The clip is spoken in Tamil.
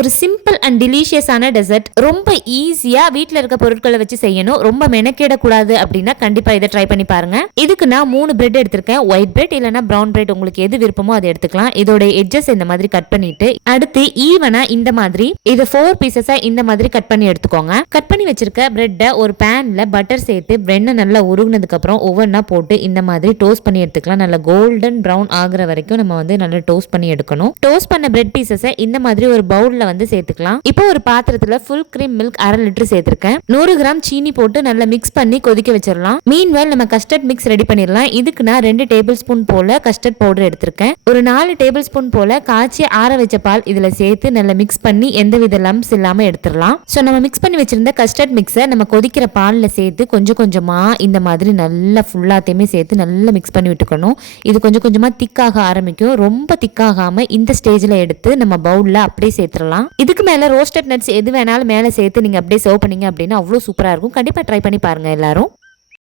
ஒரு சிம்பிள் அண்ட் டெலிஷியஸான டெசர்ட். ரொம்ப ஈஸியா வீட்டில் இருக்க பொருட்களை வச்சு செய்யணும். ரொம்ப மெனக்கேடக்கூடாது அப்படின்னா கண்டிப்பா இதை ட்ரை பண்ணி பாருங்க. இதுக்கு நான் 3 பிரெட் எடுத்திருக்கேன். ஒயிட் பிரெட் இல்லைன்னா ப்ரௌன் பிரெட், உங்களுக்கு எது விருப்பமோ அதை எடுத்துக்கலாம். இதோட எட்ஜஸ் இந்த மாதிரி கட் பண்ணிட்டு அடுத்து ஈவனா இந்த மாதிரி இதை 4 பீசஸா இந்த மாதிரி கட் பண்ணி எடுத்துக்கோங்க. கட் பண்ணி வச்சிருக்க பிரெட்டை ஒரு பேன்ல பட்டர் சேர்த்து வெண்ணெய் நல்லா உருகுனதுக்கு அப்புறம் ஒவ்வொன்றா போட்டு இந்த மாதிரி டோஸ்ட் பண்ணி எடுத்துக்கலாம். நல்லா கோல்டன் ப்ரௌன் ஆகுற வரைக்கும் நம்ம வந்து நல்லா டோஸ்ட் பண்ணி எடுக்கணும். டோஸ்ட் பண்ண பிரெட் பீசஸை இந்த மாதிரி ஒரு பவுல்ல வந்து சேர்த்துக்கலாம். இப்போ ஒரு பாத்திரத்துல ஃபுல் கிரீம் மில்க் 1/2 லிட்டர் சேர்த்திருக்கேன். 100 கிராம் சீனி போட்டு நல்லா மிக்ஸ் பண்ணி கொதிக்க வச்சிடலாம். மீன்வேல் நம்ம கஸ்டர்ட் மிக்ஸ் ரெடி பண்ணிடலாம். இதுக்கு நான் 2 டேபிள் ஸ்பூன் போல கஸ்டர்ட் பவுடர் எடுத்திருக்கேன். ஒரு 4 டேபிள் ஸ்பூன் போல காய்ச்சி ஆற வச்ச பால் இதுல சேர்த்து நல்லா மிக்ஸ் பண்ணி எந்தவித லம்ப்ஸ் இல்லாம எடுத்துடலாம். சோ நம்ம மிக்ஸ் பண்ணி வச்சிருந்த கஸ்டர்ட் மிக்ஸை நம்ம கொதிக்கிற பால்ல சேர்த்து கொஞ்சம் கொஞ்சமா இந்த மாதிரி நல்லா ஃபுல்லாத்தையுமே சேர்த்து நல்லா மிக்ஸ் பண்ணி விட்டுக்கணும். இது கொஞ்சம் கொஞ்சமா திக்காக ஆரம்பிக்கும். ரொம்ப திக்காகாம இந்த ஸ்டேஜ்ல எடுத்து நம்ம பவுல்ல அப்படியே சேர்த்துடலாம். இதுக்கு மேல ரோஸ்டட் நட்ஸ் எது வேணாலும் மேல சேர்த்து நீங்க அப்படியே சர்வ் பண்ணீங்க அப்படின்னா அவ்வளவு சூப்பரா இருக்கும். கண்டிப்பா ட்ரை பண்ணி பாருங்க எல்லாரும்.